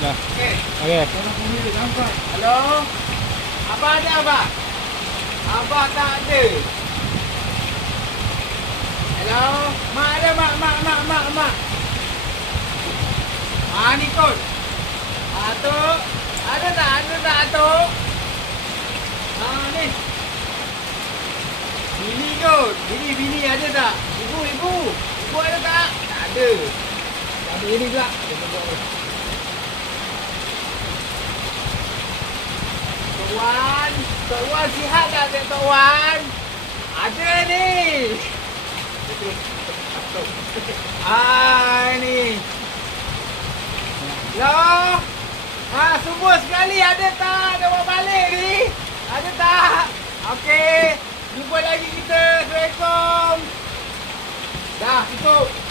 Dah. Okey. Okey. Tolong pemilik sampai. Hello? Abah ada, Abah? Abah tak ada. Hello? Mak ada, mak. Ni kot. Atuk. Ada tak, Atuk? Ni. Bini kot. Bini ada tak? Ibu ada tak? Tak ada. Tak ada ini pula. Tok Wan sihat tak, Tok Wan? Ada ni. Ni. Hello? Semua sekali ada tak? Dah buat balik ni? Ada tak? Okey. Jumpa lagi kita. Assalamualaikum. Dah, tutup.